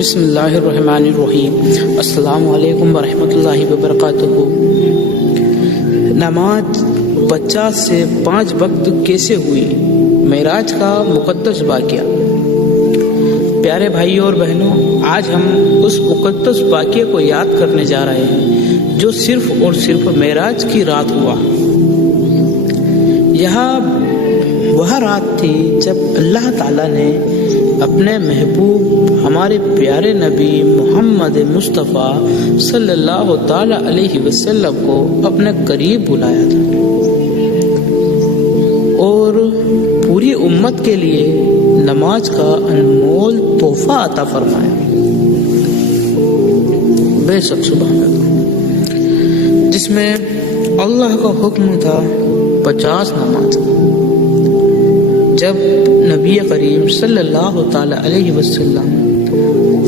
بسم اللہ الرحمن الرحیم۔ السلام علیکم ورحمۃ اللہ وبرکاتہ۔ نماز 50 سے 5 وقت کیسے ہوئی؟ معراج کا مقدس واقعہ۔ پیارے بھائیوں اور بہنوں، آج ہم اس مقدس واقعے کو یاد کرنے جا رہے ہیں جو صرف اور صرف معراج کی رات ہوا۔ وہ رات تھی جب اللہ تعالیٰ نے اپنے محبوب ہمارے پیارے نبی محمد مصطفیٰ صلی اللہ تعالی علیہ وسلم کو اپنے قریب بلایا تھا اور پوری امت کے لیے نماز کا انمول تحفہ عطا فرمایا۔ بے شک سبحان اللہ، جس میں اللہ کا حکم تھا 50 نماز۔ جب نبی کریم صلی اللہ تعالی علیہ وسلم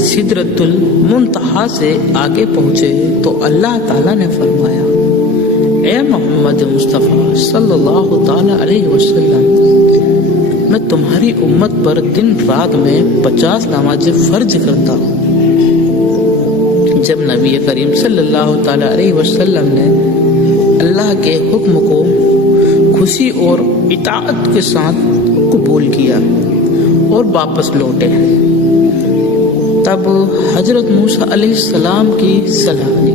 سدرۃ المنتہا سے آگے پہنچے تو اللہ تعالیٰ نے فرمایا، اے محمد مصطفیٰ صلی اللہ تعالی علیہ وسلم، میں تمہاری امت پر دن رات میں 50 نمازیں فرض کرتا ہوں۔ جب نبی کریم صلی اللہ تعالی علیہ وسلم نے اللہ کے حکم کو خوشی اور اطاعت کے ساتھ قبول کیا اور واپس لوٹے، تب حضرت موسیٰ علیہ السلام کی صلاح لی۔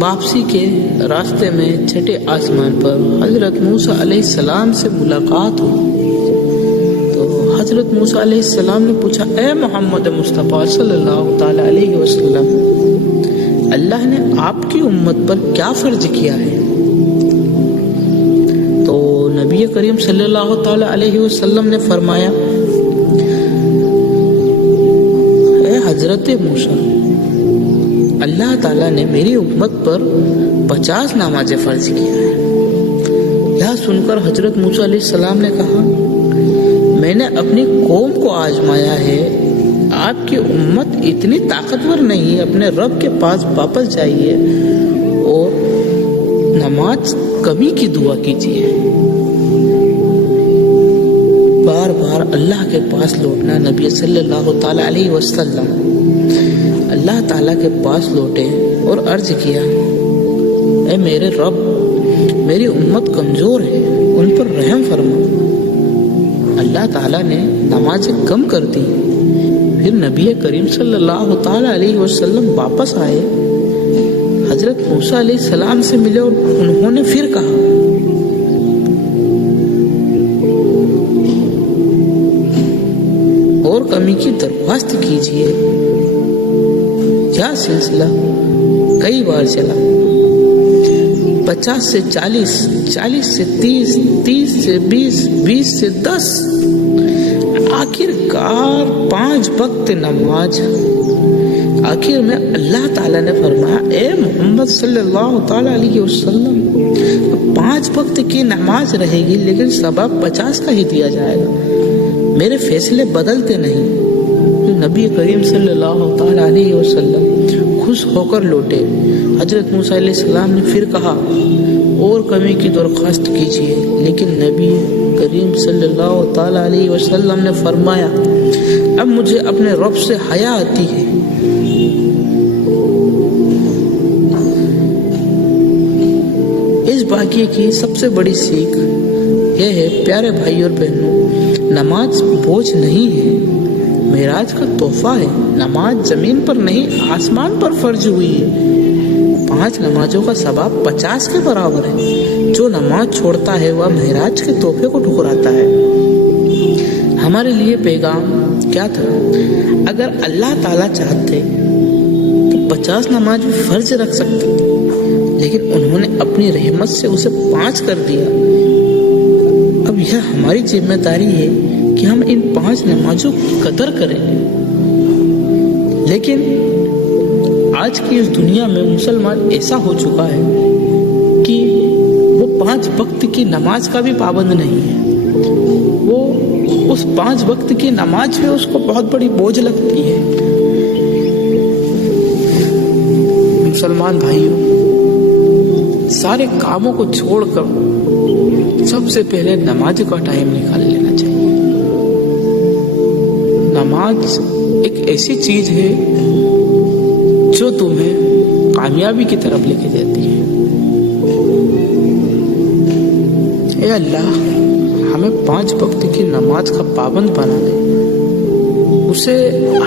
واپسی کے راستے میں چھٹے آسمان پر حضرت موسیٰ علیہ السلام سے ملاقات ہوئی تو حضرت موسیٰ علیہ السلام نے پوچھا، اے محمد مصطفیٰ صلی اللہ تعالی علیہ وسلم، اللہ نے آپ کی امت پر کیا فرض کیا ہے؟ نبی کریم صلی اللہ تعالی علیہ وسلم نے فرمایا، اے حضرت موسیٰ، اللہ تعالیٰ نے میری امت پر 50 نمازیں فرض کیا ہے۔ یہ سن کر حضرت موسیٰ علیہ السلام نے کہا، میں نے اپنی قوم کو آزمایا ہے، آپ کی امت اتنی طاقتور نہیں، اپنے رب کے پاس واپس جائیے اور نماز کمی کی دعا کیجیے۔ بار بار اللہ کے پاس لوٹنا۔ نبی صلی اللہ تعالی علیہ وسلم اللہ تعالیٰ کے پاس لوٹے اور عرض کیا، اے میرے رب، میری امت کمزور ہے، ان پر رحم فرما۔ اللہ تعالیٰ نے نمازیں کم کر دی۔ پھر نبی کریم صلی اللہ تعالی علیہ وسلم واپس آئے، حضرت موسیٰ علیہ السلام سے ملے اور انہوں نے پھر کہا، اور کمی کی درخواست کیجیے۔ یہ سلسلہ کئی بار چلا، 50 سے 40، 40 سے 30، 30 سے 20، 20 سے 10، آخر کار 5 وقت نماز۔ آخر میں اللہ تعالیٰ نے فرمایا، اے محمد صلی اللہ تعالی علیہ وسلم، 5 وقت کی نماز رہے گی لیکن ثواب 50 کا ہی دیا جائے گا، میرے فیصلے بدلتے نہیں۔ نبی کریم صلی اللہ تعالی علیہ وسلم خوش ہو کر لوٹے۔ حضرت موسیٰ علیہ السلام نے پھر کہا، اور کمی کی درخواست کیجیے، لیکن نبی کریم صلی اللہ تعالی علیہ وسلم نے فرمایا، اب مجھے اپنے رب سے حیا آتی ہے۔ اس واقعے کی سب سے بڑی سیکھ یہ ہے، پیارے بھائی اور بہنوں، نماز بوجھ نہیں ہے، معراج کا تحفہ ہے۔ نماز زمین پر نہیں، آسمان پر فرض ہوئی ہے۔ 5 نمازوں کا ثواب 50 کے برابر ہے۔ جو نماز چھوڑتا ہے وہ معراج کے تحفے کو ٹھکراتا ہے۔ ہمارے لیے پیغام کیا تھا؟ اگر اللہ تعالیٰ چاہتے تو 50 نماز بھی فرض رکھ سکتے، لیکن انہوں نے اپنی رحمت سے اسے 5 کر دیا۔ اب یہ ہماری ذمہ داری ہے کہ ہم ان 5 نمازوں کی قدر کریں۔ لیکن آج کی اس دنیا میں مسلمان ایسا ہو چکا ہے کہ وہ 5 وقت کی نماز کا بھی پابند نہیں ہے۔ وہ اس 5 وقت کی نماز پہ اس کو بہت بڑی بوجھ لگتی ہے۔ مسلمان بھائیوں، سارے کاموں کو چھوڑ کر سب سے پہلے نماز کا ٹائم نکال لینا چاہیے۔ نماز ایک ایسی چیز ہے جو تمہیں کامیابی کی طرف لے کے جاتی ہے۔ اے اللہ، ہمیں 5 وقت کی نماز کا پابند بنا دے، اسے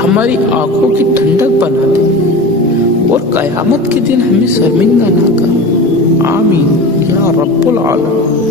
ہماری آنکھوں کی ٹھنڈک بنا دے، اور قیامت کے دن ہمیں شرمندہ نہ کر۔ آمین یا رب العالمین۔